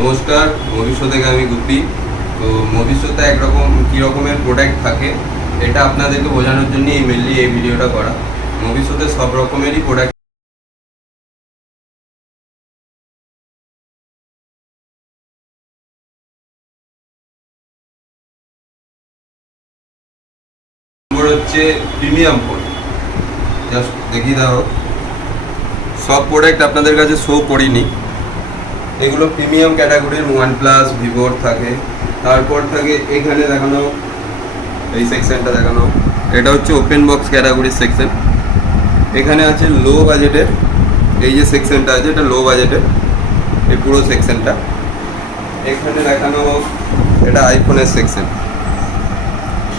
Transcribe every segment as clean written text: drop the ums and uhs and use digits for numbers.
নমস্কার, মবিশো থেকে আমি গুপ্পি। তো মবিশোতে একরকম কী রকমের প্রোডাক্ট থাকে এটা আপনাদেরকে বোঝানোর জন্য মেনলি এই ভিডিওটা করা। মবিশোতে সব রকমেরই প্রোডাক্ট হচ্ছে প্রিমিয়াম ফোন। জাস্ট দেখিয়ে দাও, সব প্রোডাক্ট আপনাদের কাছে শো করিনি। এগুলো প্রিমিয়াম ক্যাটাগরির OnePlus, ভিভোর থাকে। তারপর থাকে এখানে দেখানো, এই সেকশনটা দেখানো, এটা হচ্ছে ওপেন বক্স ক্যাটাগরির সেকশন। এখানে আছে লো বাজেটের, এই যে সেকশনটা আছে এটা লো বাজেটের, এই পুরো সেকশনটা। এখানে দেখানো এটা আইফোনের সেকশন।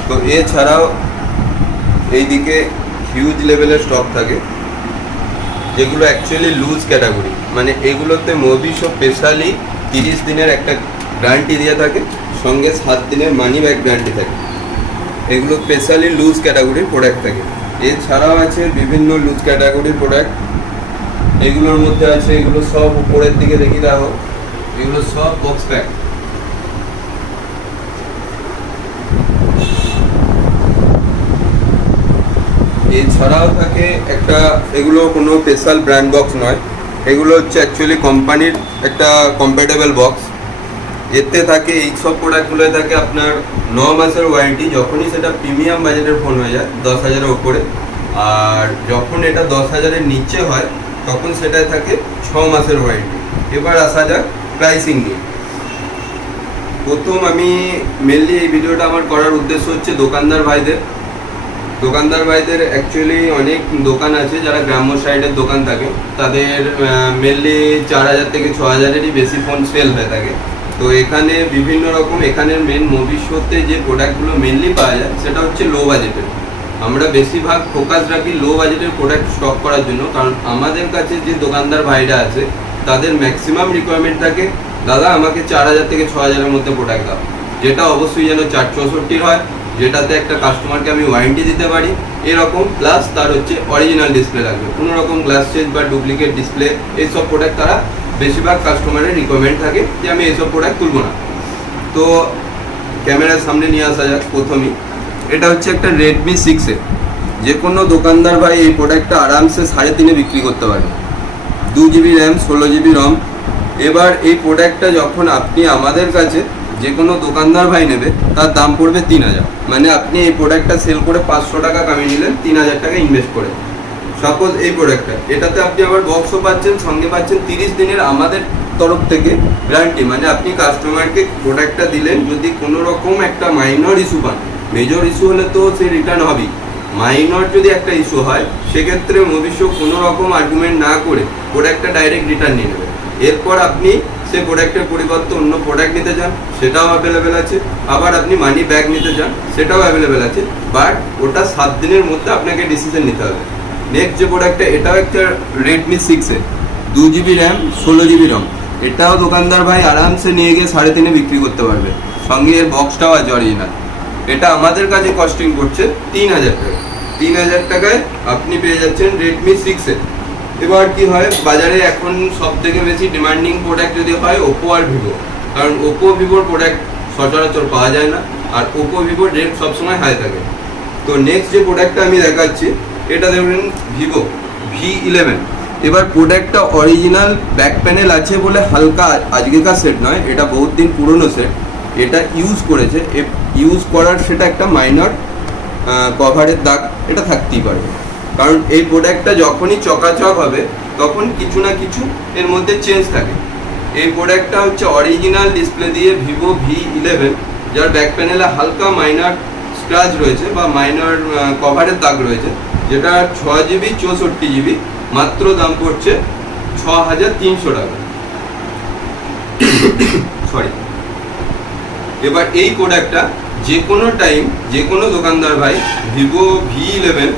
তো এছাড়াও এইদিকে হিউজ লেভেলের স্টক থাকে যেগুলো অ্যাকচুয়ালি লুজ ক্যাটাগরি, মানে এগুলোতে মবিশো স্পেশালি 30 দিনের একটা গ্যারান্টি দিয়ে থাকে, সঙ্গে 7 দিনের মানি ব্যাক গ্যারান্টি থাকে। এগুলো স্পেশালি লুজ ক্যাটাগরির প্রোডাক্ট থাকে। এছাড়াও আছে বিভিন্ন লুজ ক্যাটাগরির প্রোডাক্ট। এগুলোর মধ্যে আছে, এগুলো সব উপরের দিকে দেখি দেখো, এগুলো সব বক্স প্যাক। এছাড়াও থাকে একটা, এগুলো কোনো স্পেশাল ব্র্যান্ড বক্স নয়, এগুলো হচ্ছে অ্যাকচুয়ালি কোম্পানির একটা কম্প্যাটেবল বক্স। এতে থাকে এই সব প্রোডাক্টগুলোয় থাকে আপনার 9 মাসের ওয়ারেন্টি, যখনই সেটা প্রিমিয়াম বাজেটের ফোন হয়ে যায় 10,000-এর ওপরে। আর যখন এটা 10,000-এর নিচে হয় তখন সেটায় থাকে 6 মাসের ওয়ারেন্টি। এবার আসা যাক প্রাইসিং নিয়ে। প্রথম আমি মেনলি এই ভিডিওটা আমার করার উদ্দেশ্য হচ্ছে দোকানদার ভাইদের অ্যাকচুয়ালি অনেক দোকান আছে যারা গ্রাম্য সাইডের দোকান থাকে, তাদের মেনলি 4,000 থেকে 6,000-এরই বেশি ফোন সেল হয়ে থাকে। তো এখানে বিভিন্ন রকম, এখানে মেন মবিশোতে যে প্রোডাক্টগুলো মেনলি পাওয়া যায় সেটা হচ্ছে লো বাজেটের। আমরা বেশিরভাগ ফোকাস রাখি লো বাজেটের প্রোডাক্ট স্টক করার জন্য, কারণ আমাদের কাছে যে দোকানদার ভাইরা আছে তাদের ম্যাক্সিমাম রিকোয়ারমেন্ট থাকে, দাদা আমাকে 4,000 থেকে 6,000-এর মধ্যে প্রোডাক্ট দাও, যেটা অবশ্যই যেন 464 হয়, যেটাতে একটা কাস্টমারকে আমি ওয়ারেন্টি দিতে পারি এরকম, প্লাস তার হচ্ছে অরিজিনাল ডিসপ্লে লাগবে। কোনো রকম গ্লাস চেঞ্জ বা ডুপ্লিকেট ডিসপ্লে এইসব প্রোডাক্ট তারা বেশিরভাগ কাস্টমারের রিকোয়ারমেন্ট থাকে যে আমি এইসব প্রোডাক্ট তুলব না। তো ক্যামেরার সামনে নিয়ে আসা যাক। প্রথমেই এটা হচ্ছে একটা রেডমি 6A। যে কোনো দোকানদার ভাই এই প্রোডাক্টটা আরামসে 3.5 বিক্রি করতে পারে। 2 GB র্যাম, 16 GB রম। এবার এই প্রোডাক্টটা যখন আপনি আমাদের কাছে যে কোনো দোকানদার ভাই নেবে তার দাম পড়বে 3,000। মানে আপনি এই প্রোডাক্টটা সেল করে 500 টাকা কামিয়ে নিলেন 3,000 টাকা ইনভেস্ট করে। সাপোজ এই প্রোডাক্টটা, এটাতে আপনি আবার বক্সও পাচ্ছেন, সঙ্গে পাচ্ছেন 30 দিনের আমাদের তরফ থেকে গ্যারান্টি। মানে আপনি কাস্টমারকে প্রোডাক্টটা দিলেন, যদি কোনো রকম একটা মাইনর ইস্যু পান, মেজর ইস্যু হলে তো সে রিটার্ন হবেই, মাইনর যদি একটা ইস্যু হয় সেক্ষেত্রে মবিশো কোনো রকম আর্গুমেন্ট না করে প্রোডাক্টটা ডাইরেক্ট রিটার্ন নিয়ে নেবে। এরপর আপনি সে প্রোডাক্টের পরিবর্তে অন্য প্রোডাক্ট নিতে চান সেটাও অ্যাভেলেবেল আছে, আবার আপনি মানি ব্যাক নিতে চান সেটাও অ্যাভেলেবেল আছে, বাট ওটা 7 দিনের মধ্যে আপনাকে ডিসিশন নিতে হবে। নেক্সট যে প্রোডাক্টটা, এটাও একটা Redmi 6A, 2 GB RAM, 16 GB রম। এটাও দোকানদার ভাই আরামসে নিয়ে গিয়ে 3.5 বিক্রি করতে পারবে, সঙ্গে এর বক্সটাও আছে অরিজিনাল। এটা আমাদের কাছে কস্টিং করছে 3,000 টাকা। 3,000 টাকায় আপনি পেয়ে যাচ্ছেন রেডমি 6A। এবার কি হয়, বাজারে এখন সব থেকে বেশি ডিমান্ডিং প্রোডাক্ট যদি হয় ওপো আর ভিভো, কারণ ওপো ভিভোর প্রোডাক্ট সচরাচর পাওয়া যায় না, আর ওপো ভিভোর রেট সবসময় হাই থাকে। তো নেক্সট যে প্রোডাক্টটা আমি দেখাচ্ছি এটা দেখবেন ভিভো V11। এবার প্রোডাক্টটা অরিজিনাল ব্যাক প্যানেল আছে বলে হালকা আজকেকার সেট নয়, এটা বহুত দিন পুরনো সেট। এটা ইউজ করেছে, ইউজ করার সেটা একটা মাইনর কভারের দাগ এটা থাকতেই পারে, কারণ এই প্রোডাক্টটা যখনই চকাচক হবে তখন কিছু না কিছু এর মধ্যে চেঞ্জ থাকে। এই প্রোডাক্টটা হচ্ছে অরিজিনাল ডিসপ্লে দিয়ে ভিভো V11, যার ব্যাক প্যানেলে হালকা মাইনর স্ক্র্যাচ রয়েছে বা মাইনর কভারের দাগ রয়েছে, যেটা 6 GB 64 GB, মাত্র দাম পড়ছে 6,300 টাকা। সরি। এবার এই প্রোডাক্টটা যে কোনো টাইম যে কোনো দোকানদার ভাই ভিভো V11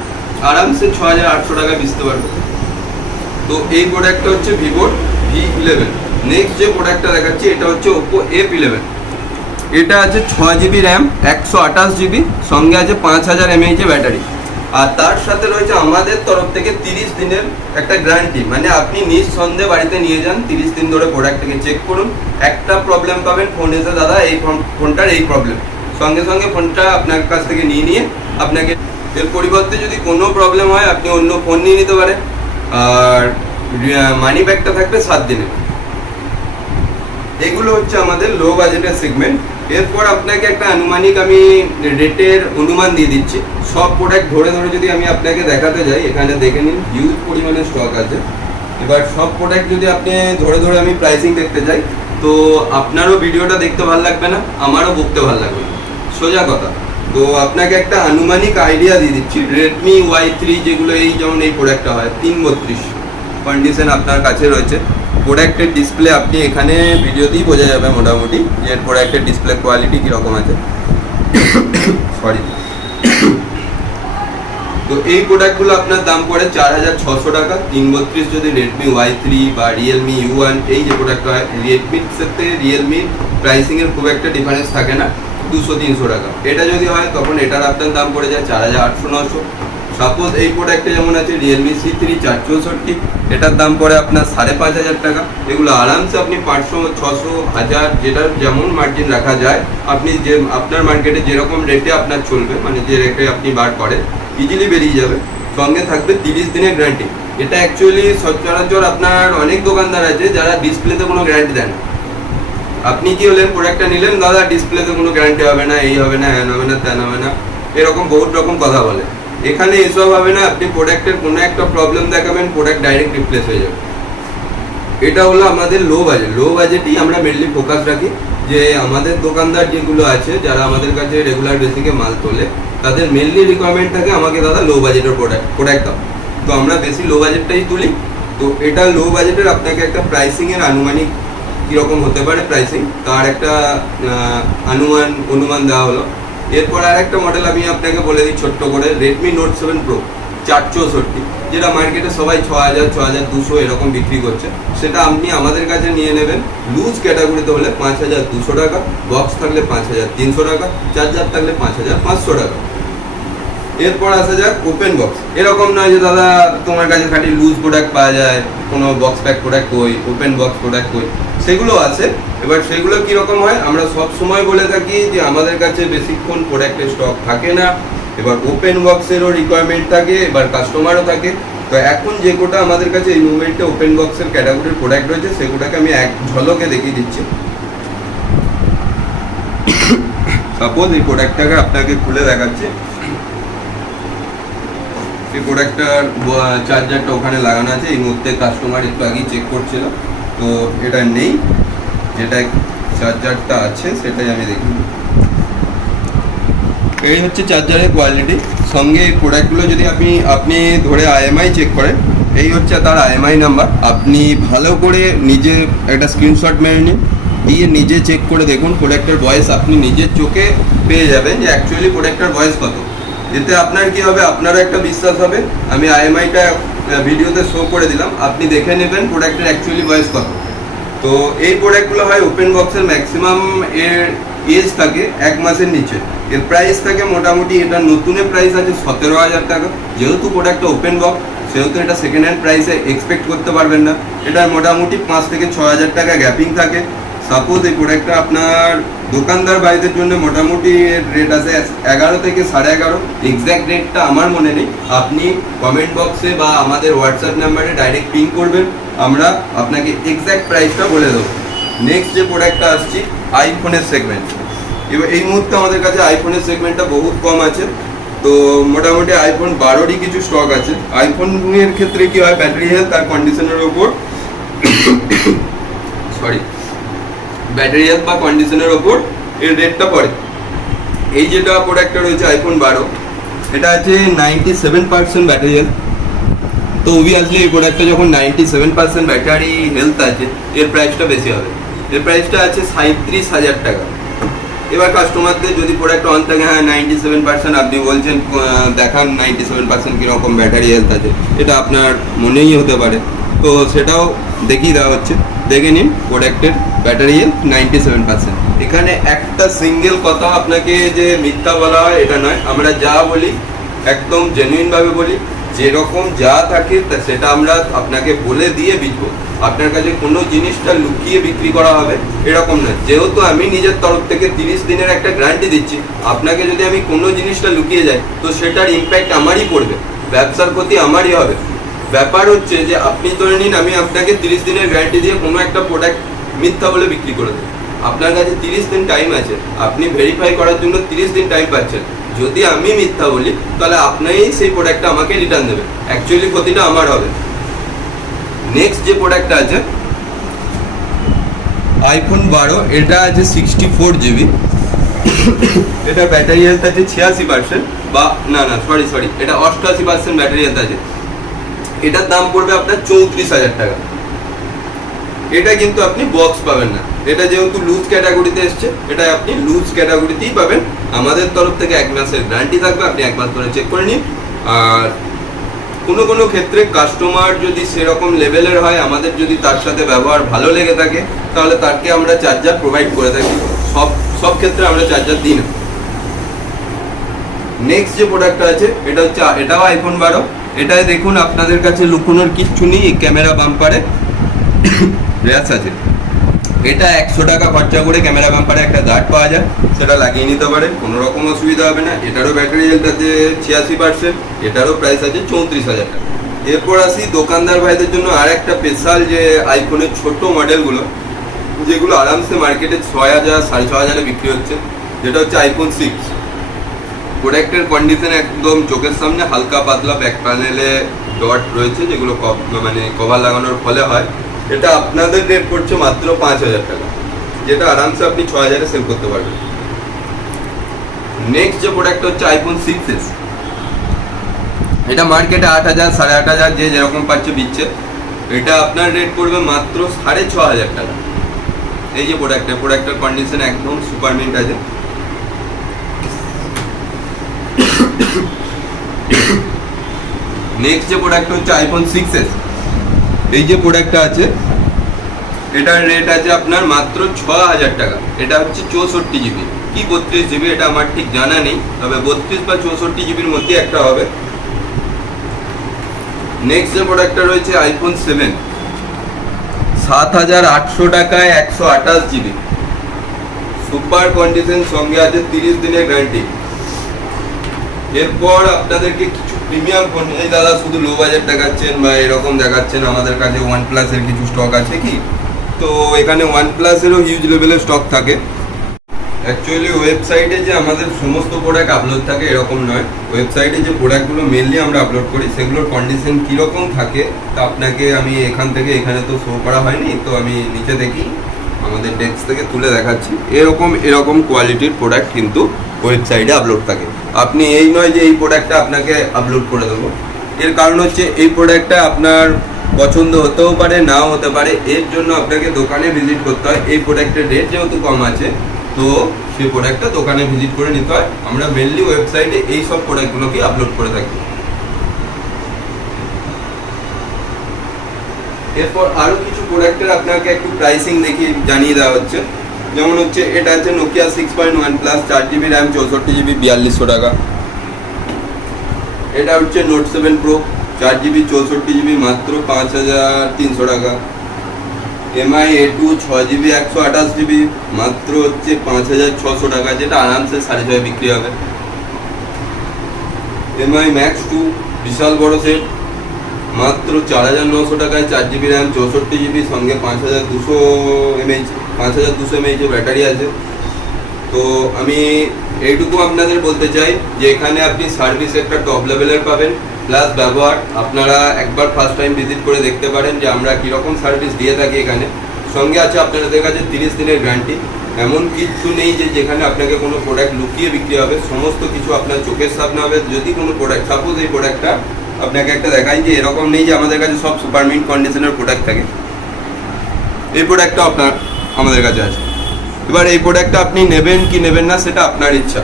আরামসে 6,800 টাকা বেচতে পারবে। তো এই প্রোডাক্টটা হচ্ছে ভিভোর V11। নেক্সট যে প্রোডাক্টটা দেখাচ্ছি এটা হচ্ছে ওপো F11। এটা আছে 6 GB র্যাম, 128 GB, সঙ্গে আছে 5,000 mAh ব্যাটারি। আর তার সাথে রয়েছে আমাদের তরফ থেকে 30 দিনের একটা গ্যারান্টি, মানে আপনি নিঃসন্দেহে বাড়িতে নিয়ে যান, 30 দিন ধরে প্রোডাক্টটাকে চেক করুন, একটা প্রবলেম পাবেন ফোন এসে দাদা এই ফোনটার এই প্রবলেম, সঙ্গে সঙ্গে ফোনটা আপনার কাছ থেকে নিয়ে আপনাকে এর পরিবর্তে যদি কোনো প্রবলেম হয় আপনি অন্য ফোন নিয়ে নিতে পারেন। আর মানি ব্যাকটা থাকবে 7 দিনে। এগুলো হচ্ছে আমাদের লো বাজেটের সেগমেন্ট। এরপর আপনাকে একটা আনুমানিক আমি রেটের অনুমান দিয়ে দিচ্ছি। সব প্রোডাক্ট ধরে ধরে যদি আমি আপনাকে দেখাতে যাই, এখানে দেখে নিন হিউজ পরিমাণে স্টক আছে। এবার সব প্রোডাক্ট যদি আপনি ধরে ধরে আমি প্রাইসিং দেখতে যাই, তো আপনারও ভিডিওটা দেখতে ভালো লাগবে না, আমারও বকতে ভালো লাগবে না, সোজা কথা। তো আপনাকে একটা আনুমানিক আইডিয়া দিয়ে দিচ্ছি। রেডমি Y3 যেগুলো এই যেমন এই প্রোডাক্টটা হয় 332 কন্ডিশন আপনার কাছে রয়েছে। প্রোডাক্টের ডিসপ্লে আপনি এখানে ভিডিওতেই বোঝা যাবে মোটামুটি যে প্রোডাক্টের ডিসপ্লে কোয়ালিটি কীরকম আছে। সরি। তো এই প্রোডাক্টগুলো আপনার দাম পড়ে 4600 টাকা। 332 যদি রেডমি Y3 বা রিয়েলমি U1 এই যে প্রোডাক্ট হয়, রেডমির সাথে রিয়েলমির প্রাইসিংয়ের খুব একটা ডিফারেন্স থাকে না, 200-300 টাকা। এটা যদি হয় তখন এটার আপনার দাম পড়ে যায় 4800-900। সাপোজ এই প্রোডাক্টে যেমন আছে রিয়েলমি C3 464, এটার দাম পড়ে আপনার 5500 টাকা। এগুলো আরামসে আপনি 500, 600, 1000 যেটার যেমন মার্জিন রাখা যায়, আপনি যে আপনার মার্কেটে যেরকম রেটে আপনার চলবে, মানে যে রেটে আপনি বার করেন, ইজিলি বেরিয়ে যাবে। সঙ্গে থাকবে 30 দিনের গ্যারান্টি। এটা অ্যাকচুয়ালি সচরাচর আপনার অনেক দোকানদার আছে যারা ডিসপ্লেতে কোনো গ্যারান্টি দেন। আপনি কি হলেন, প্রোডাক্টটা নিলেন, দাদা ডিসপ্লেতে কোনো গ্যারান্টি হবে না, এই হবে না, হ্যান হবে না, ত্যান হবে না, এরকম বহুত রকম কথা বলে। এখানে এসব হবে না। আপনি প্রোডাক্টের কোনো একটা প্রবলেম দেখাবেন, প্রোডাক্ট ডাইরেক্ট রিপ্লেস হয়ে যাবে। এটা হলো আমাদের লো বাজেট। লো বাজেটই আমরা মেনলি ফোকাস রাখি, যে আমাদের দোকানদার যেগুলো আছে যারা আমাদের কাছে রেগুলার বেসিকে মাল তোলে, তাদের মেনলি রিকোয়ারমেন্ট থাকে আমাকে দাদা লো বাজেটের প্রোডাক্ট দাও। তো আমরা বেশি লো বাজেটটাই তুলি। তো এটা লো বাজেটের আপনাকে একটা প্রাইসিংয়ের আনুমানিক কীরকম হতে পারে প্রাইসিং, তার একটা অনুমান দেওয়া হলো। এরপর আর একটা মডেল আমি আপনাকে বলে দিই ছোট্ট করে, রেডমি নোট 7 প্রো 464, যেটা মার্কেটে সবাই 6000, 6200 এরকম বিক্রি করছে। সেটা আপনি আমাদের কাছে নিয়ে নেবেন লুজ ক্যাটাগরিতে হলে 5200 টাকা, বক্স থাকলে 5300 টাকা, চার্জার থাকলে 5500 টাকা। এরপর আসা যাক ওপেন বক্স। এরকম নয় যে দাদা তোমার কাছে খালি লুজ প্রোডাক্ট পাওয়া যায়, কোনো বক্স প্যাক প্রোডাক্ট কই, ওপেন বক্স প্রোডাক্ট কই, সেগুলো আছে। এবার সেগুলো কীরকম হয়, আমরা সব সময় বলে থাকি যে আমাদের কাছে বেশিক্ষণ প্রোডাক্টের স্টক থাকে না। এবার ওপেন বক্সেরও রিকোয়ারমেন্ট থাকে, এবার কাস্টমারও থাকে। তো এখন যে কোটা আমাদের কাছে এই মুভমেন্টে ওপেন বক্সের ক্যাটাগরির প্রোডাক্ট রয়েছে, সেগুলোকে আমি এক ঝলকে দেখিয়ে দিচ্ছি। সাপোজ এই প্রোডাক্টটাকে আপনাকে খুলে দেখাচ্ছি। এই প্রোডাক্টটার চার্জারটা ওখানে লাগানো আছে, এই মুহূর্তে কাস্টমার একটু আগেই চেক করছিল, তো এটা নেই। যেটা চার্জারটা আছে সেটাই আমি দেখি। এই হচ্ছে চার্জারের কোয়ালিটি। সঙ্গে এই প্রোডাক্টগুলো যদি আপনি ধরে IMI চেক করেন, এই হচ্ছে তার IMI নাম্বার। আপনি ভালো করে নিজে একটা স্ক্রিনশট মেরে নিন, দিয়ে নিজে চেক করে দেখুন প্রোডাক্টের বয়স আপনি নিজের চোখে পেয়ে যাবেন যে অ্যাকচুয়ালি প্রোডাক্টের বয়স কত। এতে আপনার কি হবে, আপনারও একটা বিশ্বাস হবে। আমি IMI-টা ভিডিওতে শো করে দিলাম, আপনি দেখে নেবেন প্রোডাক্টের অ্যাকচুয়ালি বয়স কত। তো এই প্রোডাক্টগুলো হয় ওপেন বক্সের, ম্যাক্সিমাম এর এজ থাকে 1 মাসের নিচে। এর প্রাইস থাকে মোটামুটি, এটা নতুনের প্রাইস আছে 17000 টাকা। যেহেতু প্রোডাক্টটা ওপেন বক্স, সেহেতু এটা সেকেন্ড হ্যান্ড প্রাইসে এক্সপেক্ট করতে পারবেন না। এটার মোটামুটি 5 থেকে 6000 টাকা গ্যাপিং থাকে। সাপোজ এই প্রোডাক্টটা আপনার দোকানদার ভাইদের জন্য মোটামুটি রেট আছে 11 থেকে 11.5। এক্স্যাক্ট রেটটা আমার মনে নেই, আপনি কমেন্ট বক্সে বা আমাদের হোয়াটসঅ্যাপ নাম্বারে ডাইরেক্ট পিং করবেন, আমরা আপনাকে এক্স্যাক্ট প্রাইসটা বলে দেবো। নেক্সট যে প্রোডাক্টটা আসছি আইফোনের সেগমেন্ট। এবার এই মুহূর্তে আমাদের কাছে আইফোনের সেগমেন্টটা বহুত কম আছে। তো মোটামুটি আইফোন 12রই কিছু স্টক আছে। আইফোনের ক্ষেত্রে কি হয়, ব্যাটারি হেলথ আর কন্ডিশনের ওপর ব্যাটারি হেলথ বা কন্ডিশনের ওপর এর রেটটা পড়ে। এই যেটা প্রোডাক্টটা রয়েছে আইফোন 12, এটা আছে 97% ব্যাটারি হেলথ। তো অবভিয়াসলি এই প্রোডাক্টটা যখন 97% ব্যাটারি হেলথ আছে, এর প্রাইসটা বেশি হবে। এর প্রাইসটা আছে 37,000 টাকা। এবার কাস্টমারদের যদি প্রোডাক্ট অন থাকে, হ্যাঁ 97% আপনি বলছেন দেখান 97% কীরকম ব্যাটারি হেলথ আছে, এটা আপনার মনেই হতে পারে। তো সেটাও দেখিয়ে দেওয়া হচ্ছে, দেখে নিন প্রোডাক্টের ব্যাটারি হেলথ 97%। এখানে একটা সিঙ্গেল কথা আপনাকে যে মিথ্যা বলা হয় এটা নয়, আমরা যা বলি একদম জেনুইনভাবে বলি, যেরকম যা থাকে সেটা আমরা আপনাকে বলে দিয়ে বিকবো। আপনার কাছে কোনো জিনিসটা লুকিয়ে বিক্রি করা হবে এরকম নয়। যেহেতু আমি নিজের তরফ থেকে 30 দিনের একটা গ্যারান্টি দিচ্ছি, আপনাকে যদি আমি কোনো জিনিসটা লুকিয়ে যাই তো সেটার ইম্প্যাক্ট আমারই পড়বে, ব্যবসার ক্ষতি আমারই হবে। ব্যাপার হচ্ছে যে আপনি ধরে নিন আমি আপনাকে 30 দিনের গ্যারান্টি দিয়ে কোনো একটা প্রোডাক্ট মিথ্যা বলে বিক্রি করে দেব, আপনার কাছে 30 দিন টাইম আছে, আপনি ভেরিফাই করার জন্য 30 দিন টাইম পাচ্ছেন। যদি আমি মিথ্যা বলি তাহলে আপনাই সেই প্রোডাক্টটা আমাকে রিটার্ন দেবে, অ্যাকচুয়ালি ক্ষতিটা আমার হবে। নেক্সট যে প্রোডাক্টটা আছে আইফোন 12, এটা আছে 64 জিবি, এটা ব্যাটারি হেলথ আছে 86%, বা না সরি এটা 88% ব্যাটারি হেলথ আছে। এটার দাম পড়বে আপনার 34,000 টাকা। এটা কিন্তু আপনি বক্স পাবেন না, এটা যেহেতু লুজ ক্যাটাগরিতে এসছে, এটা আপনি লুজ ক্যাটাগরিতেই পাবেন। আমাদের তরফ থেকে 1 মাসের গ্যারান্টি থাকবে, আপনি 1 মাস ধরে চেক করে নিন। আর কোনো ক্ষেত্রে কাস্টমার যদি সেরকম লেভেলের হয়, আমাদের যদি তার সাথে ব্যবহার ভালো লেগে থাকে, তাহলে তাকে আমরা চার্জার প্রোভাইড করে থাকি। সব ক্ষেত্রে আমরা চার্জার দিই না। নেক্সট যে প্রোডাক্টটা আছে এটা হচ্ছে, এটাও আইফোন 12। এটাই দেখুন আপনাদের কাছে লুকোনোর কিচ্ছু নেই, ক্যামেরা বাম্পারে র্যাশ আছে। এটা 100 টাকা খরচা করে ক্যামেরা বাম্পারে একটা দাঁড় পাওয়া যায়, সেটা লাগিয়ে নিতে পারেন, কোনো রকম অসুবিধা হবে না। এটারও ব্যাটারি হেলথ আছে 86%, এটারও প্রাইস আছে 34,000 টাকা। এরপর আসি দোকানদার ভাইদের জন্য আর একটা স্পেশাল, যে আইফোনের ছোট মডেলগুলো যেগুলো আরামসে মার্কেটে 6,000 6,500 বিক্রি হচ্ছে, যেটা হচ্ছে আইফোন 6। প্রোডাক্টের কন্ডিশন একদম চোখের সামনে, হালকা পাতলা ব্যাক প্যানেলে ডট রয়েছে, যেগুলো মানে কভার লাগানোর ফলে হয়। এটা আপনাদের রেট পড়ছে মাত্র 5,000 টাকা, যেটা আরামসে আপনি 6,000-এ সেল করতে পারবেন। নেক্সট যে প্রোডাক্ট হচ্ছে আইফোন 6s, এটা মার্কেটে 8,000 8,500 যে যেরকম পাচ্ছে দিচ্ছে। এটা আপনার রেট পড়বে মাত্র 6,500 টাকা। এই যে প্রোডাক্টের কন্ডিশন একদম সুপার মিন্ট আছে। নেক্সট যে প্রোডাক্ট হচ্ছে আইফোন 6s, এই যে প্রোডাক্টটা আছে এটার রেট আছে আপনার মাত্র 6,000 টাকা। এটা হচ্ছে 64 জিবি কি 32 জিবি, এটা আমার ঠিক জানা নেই, তবে 32 বা 64 জিবির মধ্যে একটা হবে। নেক্সট যে প্রোডাক্টটা রয়েছে আইফোন 7, 7,800 টাকায় 128 জিবি, সুপার কন্ডিশন, সঙ্গে আছে 30 দিনের গ্যারান্টি। এরপর আপনাদেরকে কিছু প্রিমিয়াম ফোন, এই দাদা শুধু লো বাজেট দেখাচ্ছেন বা এরকম দেখাচ্ছেন, আমাদের কাছে OnePlus-এর কিছু স্টক আছে কি, তো এখানে OnePlus-এরও হিউজ লেভেলের স্টক থাকে। অ্যাকচুয়ালি ওয়েবসাইটে যে আমাদের সমস্ত প্রোডাক্ট আপলোড থাকে এরকম নয়, ওয়েবসাইটে যে প্রোডাক্টগুলো মেনলি আমরা আপলোড করি সেগুলোর কন্ডিশন কীরকম থাকে তা আপনাকে আমি এখানে তো শো করা হয়নি, তো আমি নিচে দেখি আমাদের ডেস্ক থেকে তুলে দেখাচ্ছি। এরকম কোয়ালিটির প্রোডাক্ট কিন্তু ওয়েবসাইটে আপলোড থাকে। আপনি এই নয় যে এই প্রোডাক্টটা আপনাকে আপলোড করে দেবো, এর কারণ হচ্ছে এই প্রোডাক্টটা আপনার পছন্দ হতেও পারে নাও হতে পারে, এর জন্য আপনাকে দোকানে ভিজিট করতে হয়। এই প্রোডাক্টের রেট যেহেতু কম আছে, তো সেই প্রোডাক্টটা দোকানে ভিজিট করে নিতে হয়। আমরা মেনলি ওয়েবসাইটে এই সব প্রোডাক্টগুলোকে আপলোড করে থাকি। এরপর আরও কিছু প্রোডাক্টের আপনাকে একটু প্রাইসিং দেখিয়ে জানিয়ে দেওয়া হচ্ছে। যেমন হচ্ছে এটা আছে Nokia 6.1 plus, 4 GB RAM, 64 GB, 4200 টাকা। এটা হচ্ছে নোট 7 প্রো, 4 জিবি 64 জিবি, মাত্র 5,300 টাকা। MI A2 6 জিবি 128 জিবি, মাত্র হচ্ছে 5,600 টাকা, যেটা আরামসে 6,500 বিক্রি হবে। MI Max 2 বিশাল বড় সেট, মাত্র 4,900 টাকায়, 4 জিবি র্যাম, 64 জিবি, সঙ্গে 5,200 mAh ব্যাটারি আছে। তো আমি এইটুকু আপনাদের বলতে চাই যে এখানে আপনি সার্ভিস একটা টপ লেভেলের পাবেন, প্লাস ব্যবহার আপনারা একবার ফার্স্ট টাইম ভিজিট করে দেখতে পারেন যে আমরা কীরকম সার্ভিস দিয়ে থাকি এখানে। সঙ্গে আছে আপনাদের কাছে 30 দিনের গ্যারান্টি। এমন কিছু নেই যে যেখানে আপনাকে কোনো প্রোডাক্ট লুকিয়ে বিক্রি হবে, সমস্ত কিছু আপনার চোখের সামনে হবে। যদি কোনো প্রোডাক্ট, সাপোজ এই প্রোডাক্টটা আপনাকে একটা দেখাই, যে এরকম নেই যে আমাদের কাছে সব সুপার মিন্ট কন্ডিশনের প্রোডাক্ট থাকে, এই প্রোডাক্টটা আপনার আমাদের কাছে আছে। এবার এই প্রোডাক্টটা আপনি নেবেন কি নেবেন না সেটা আপনার ইচ্ছা।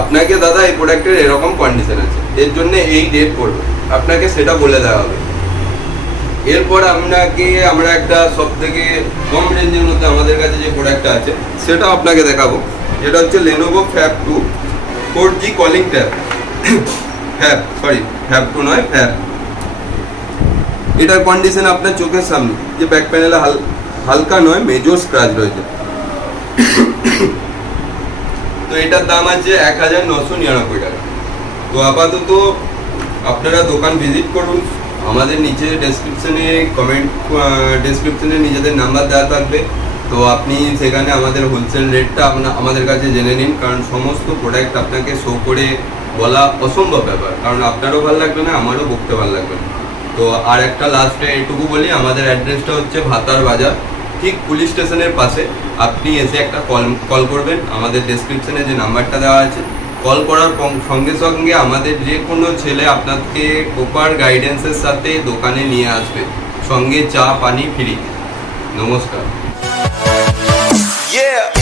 আপনাকে দাদা এই প্রোডাক্টের এরকম কন্ডিশন আছে, এর জন্য এই রেট পড়বে, আপনাকে সেটা বলে দেওয়া হবে। এরপর আমরা একটা সব থেকে কম রেঞ্জের মধ্যে আমাদের কাছে যে প্রোডাক্টটা আছে সেটাও আপনাকে দেখাবো। যেটা হচ্ছে Lenovo Fab 2 4G calling tab. Fab 2 নয়, ফ্যাব। এটার কন্ডিশন আপনার চোখের সামনে, যে ব্যাক প্যানেলে হালকা নয় মেজর স্ক্র্যাচ রয়েছে। তো এটার দাম আছে 1999 টাকা। তো আপাতত আপনারা দোকান ভিজিট করুন, আমাদের নিচে ডেসক্রিপশনে নিজেদের নাম্বার দেওয়া থাকবে, তো আপনি সেখানে আমাদের হোলসেল রেটটা আমাদের কাছে জেনে নিন, কারণ সমস্ত প্রোডাক্ট আপনাকে শো করে বলা অসম্ভব ব্যাপার, কারণ আপনারও ভালো লাগবে না, আমারও বকতে ভালো লাগবে না। তো আর একটা লাস্টে এটুকু বলি, আমাদের অ্যাড্রেসটা হচ্ছে ভাতার বাজার, ঠিক পুলিশ স্টেশনের পাশে। আপনি এসে একটা কল করবেন, আমাদের ডেসক্রিপশনে যে নাম্বারটা দেওয়া আছে, কল করার সঙ্গে সঙ্গে আমাদের যে কোনো ছেলে আপনাকে প্রপার গাইডেন্সের সাথে দোকানে নিয়ে আসবে, সঙ্গে চা পানি ফ্রি। নমস্কার। Yeah.